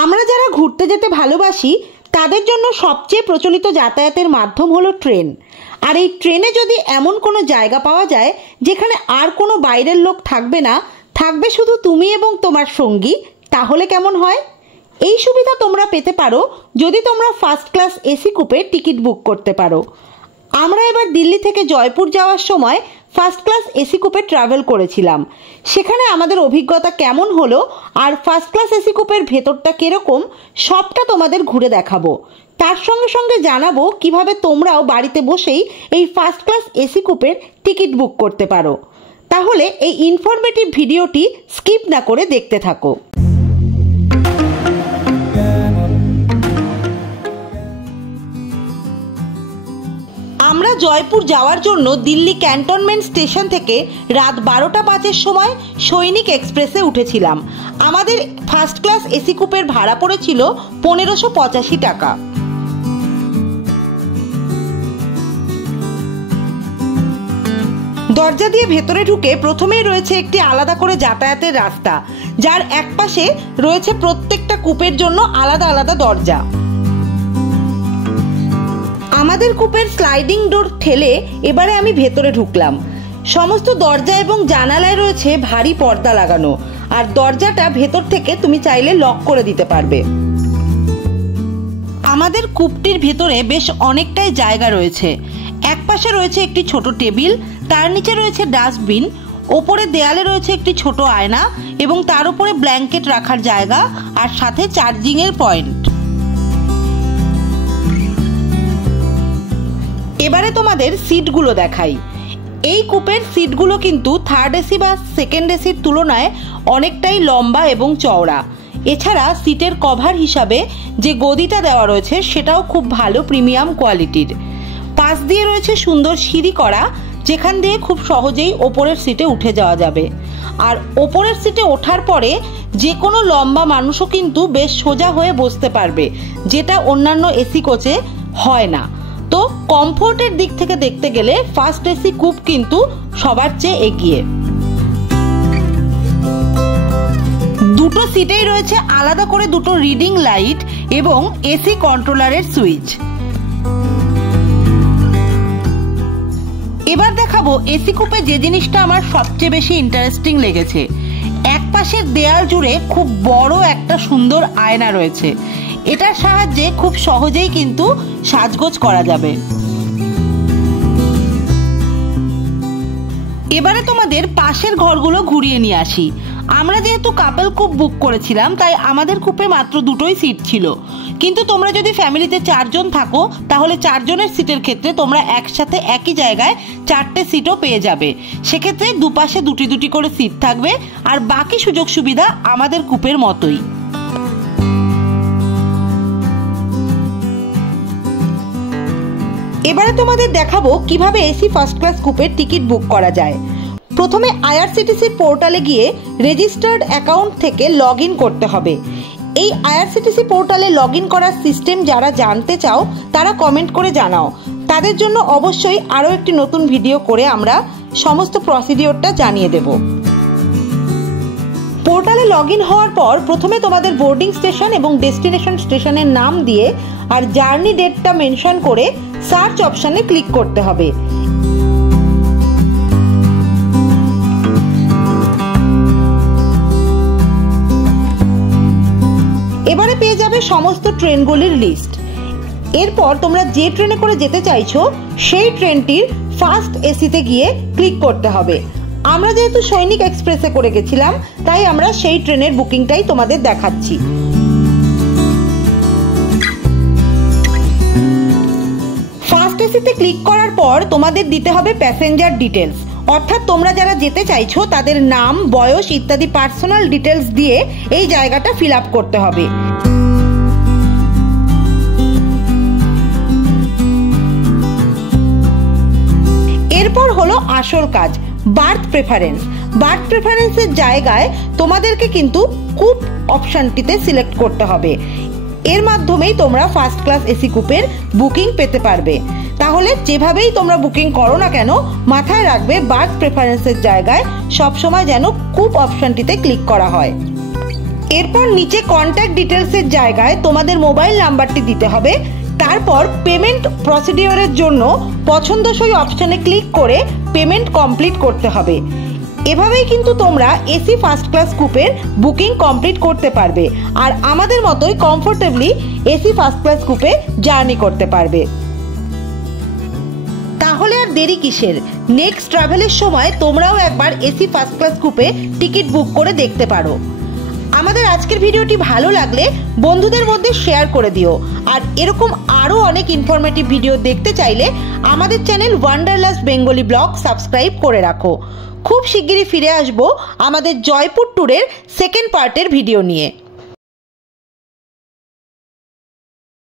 আমরা যারা ঘুরতে যেতে ভালোবাসি তাদের জন্য সবচেয়ে প্রচলিত যাতায়াতের মাধ্যম হলো ট্রেন। আর এই ট্রেনে যদি এমন কোনো জায়গা পাওয়া যায় যেখানে আর কোনো বাইরের লোক থাকবে না, থাকবে শুধু তুমি এবং তোমার সঙ্গী, তাহলে কেমন হয়? এই সুবিধা তোমরা পেতে পারো যদি তোমরা ফার্স্ট ক্লাস এসি কুপের টিকিট বুক করতে পারো। আমরা এবার দিল্লি থেকে জয়পুর যাওয়ার সময় ফার্স্ট ক্লাস এসি কুপে ট্রাভেল করেছিলাম। সেখানে আমাদের অভিজ্ঞতা কেমন হলো আর ফার্স্ট ক্লাস এসি কুপের ভেতরটা কীরকম সবটা তোমাদের ঘুরে দেখাবো। তার সঙ্গে সঙ্গে জানাবো কিভাবে তোমরাও বাড়িতে বসেই এই ফার্স্ট ক্লাস এসি কুপের টিকিট বুক করতে পারো। তাহলে এই ইনফরমেটিভ ভিডিওটি স্কিপ না করে দেখতে থাকো। আমরা জয়পুর যাওয়ার জন্য দিল্লি ক্যান্টনমেন্ট স্টেশন থেকে রাত 12টা 5-এর সময় সৈনিক এক্সপ্রেসে উঠেছিলাম। আমাদের ফার্স্ট ক্লাস এসি কুপের ভাড়া পড়েছিল 1585 টাকা। দরজা দিয়ে ভেতরে ঢুকে প্রথমেই রয়েছে একটি আলাদা করে যাতায়াতের রাস্তা, যার একপাশে রয়েছে প্রত্যেকটা কূপের জন্য আলাদা আলাদা দরজা। আমাদের কূপের স্লাইডিং ডোর ঠেলে এবারে আমি ভেতরে ঢুকলাম। সমস্ত দরজা এবং জানালায় রয়েছে ভারী পর্দা লাগানো, আর দরজাটা ভেতর থেকে তুমি চাইলে লক করে দিতে পারবে। আমাদের কূপটির ভেতরে বেশ অনেকটাই জায়গা রয়েছে। এক পাশে রয়েছে একটি ছোট টেবিল, তার নিচে রয়েছে ডাস্টবিন, ওপরে দেয়ালে রয়েছে একটি ছোট আয়না এবং তার উপরে ব্ল্যাঙ্কেট রাখার জায়গা আর সাথে চার্জিং এর পয়েন্ট। এবারে তোমাদের সিটগুলো দেখাই। এই কূপের সিটগুলো কিন্তু থার্ড এসি বা সেকেন্ড এসির তুলনায় অনেকটাই লম্বা এবং চওড়া। এছাড়া সিটের কভার হিসাবে যে গদিটা দেওয়া রয়েছে সেটাও খুব ভালো প্রিমিয়াম কোয়ালিটির। পাশ দিয়ে রয়েছে সুন্দর সিঁড়ি করা, যেখান দিয়ে খুব সহজেই ওপরের সিটে উঠে যাওয়া যাবে। আর ওপরের সিটে ওঠার পরে যে কোনো লম্বা মানুষও কিন্তু বেশ সোজা হয়ে বসতে পারবে, যেটা অন্যান্য এসি কোচে হয় না। তো কমফোর্টের দিক থেকে দেখতে গেলে ফার্স্ট এসি কূপ কিন্তু সবার চেয়ে এগিয়ে। দুটো সিটেই রয়েছে আলাদা করে দুটো রিডিং লাইট এবং এসি কন্ট্রোলারের সুইচ। এবার দেখাবো এসি কূপে যে জিনিসটা আমার সবচেয়ে বেশি ইন্টারেস্টিং লেগেছে। এক পাশের দেয়াল জুড়ে খুব বড় একটা সুন্দর আয়না রয়েছে। এটার সাহায্যে খুব সহজেই কিন্তু সাজগোজ করা যাবে। এবারে তোমাদের পাশের ঘরগুলো ঘুরিয়ে নিয়ে আসি। আমরা যেহেতু কাপল কূপ বুক করেছিলাম তাই আমাদের কূপে মাত্র দুটোই সিট ছিল, কিন্তু তোমরা যদি ফ্যামিলিতে 4 জন থাকো তাহলে 4 জনের সিটের ক্ষেত্রে তোমরা একসাথে একই জায়গায় 4টে সিটও পেয়ে যাবে। সেক্ষেত্রে দুপাশে দুটি দুটি করে সিট থাকবে আর বাকি সুযোগ সুবিধা আমাদের কূপের মতোই। এবারে তোমাদের দেখাবো কিভাবে এসি ফার্স্ট ক্লাস কূপের টিকিট বুক করা যায়। প্রথমে আইআরসিটিসির পোর্টালে গিয়ে রেজিস্টার্ড অ্যাকাউন্ট থেকে লগ ইন করতে হবে। এই আইআরসিটিসি পোর্টালে লগ ইন করার সিস্টেম যারা জানতে চাও তারা কমেন্ট করে জানাও। তাদের জন্য অবশ্যই আরও একটি নতুন ভিডিও করে আমরা সমস্ত প্রসিডিওরটা জানিয়ে দেব। পোর্টালে লগ ইন হওয়ার পর প্রথমে তোমাদের বোর্ডিং স্টেশন এবং ডেস্টিনেশন স্টেশনের নাম দিয়ে আর জার্নি ডেটটা মেনশন করে সার্চ অপশনে ক্লিক করতে হবে। এবারে পেয়ে যাবে সমস্ত ট্রেনগুলির লিস্ট। এরপর তোমরা যে ট্রেনে করে যেতে চাইছো সেই ট্রেনটির ফার্স্ট এসিতে গিয়ে ক্লিক করতে হবে। আমরা যেহেতু সৈনিক এক্সপ্রেসে করে গেছিলাম তাই আমরা সেই ট্রেনের বুকিংটাই তোমাদের দেখাচ্ছি। ফার্স্ট এসিতে ক্লিক করার পর তোমাদের দিতে হবে প্যাসেঞ্জার ডিটেলস, অর্থাৎ তোমরা যারা যেতে চাইছো তাদের নাম, বয়স ইত্যাদি পার্সোনাল ডিটেলস দিয়ে এই জায়গাটা ফিল আপ করতে হবে। এরপর হলো আসল কাজ, বার্থ প্রেফারেন্স। বার্থ প্রেফারেন্সের জায়গায় তোমাদেরকে কিন্তু কূপ অপশনটিতে সিলেক্ট করতে হবে। এর মাধ্যমেই তোমরা ফার্স্ট ক্লাস এসি কূপের বুকিং পেতে পারবে। তাহলে যেভাবেই তোমরা বুকিং করো না কেন মাথায় রাখবে বার্থ প্রেফারেন্সের জায়গায় সবসময় যেন কূপ অপশনটিতে ক্লিক করা হয়। এরপর নিচে কন্ট্যাক্ট ডিটেলসের জায়গায় তোমাদের মোবাইল নাম্বারটি দিতে হবে। তারপর পেমেন্ট প্রসিডিওরের জন্য পছন্দসই অপশানে ক্লিক করে পেমেন্ট কমপ্লিট করতে হবে। এভাবেই কিন্তু তোমরা এসি ফার্স্ট ক্লাস কুপের বুকিং কমপ্লিট করতে পারবে আর আমাদের মতোই কমফোর্টেবলি এসি ফার্স্ট ক্লাস কুপে জার্নি করতে পারবে। তাহলে আর দেরি কিসের? নেক্সট ট্রাভেলের সময় তোমরাও একবার AC first class কুপে ticket book করে দেখতে পারো। আমাদের আজকের ভিডিওটি ভালো লাগলে বন্ধুদের মধ্যে শেয়ার করে দিও। আর এরকম আরও অনেক ইনফরমেটিভ ভিডিও দেখতে চাইলে আমাদের channel wanderlust Bengali blog subscribe করে রাখো। খুব শিগগিরই ফিরে আসবো আমাদের জয়পুর ট্যুরের সেকেন্ড পার্টের ভিডিও নিয়ে।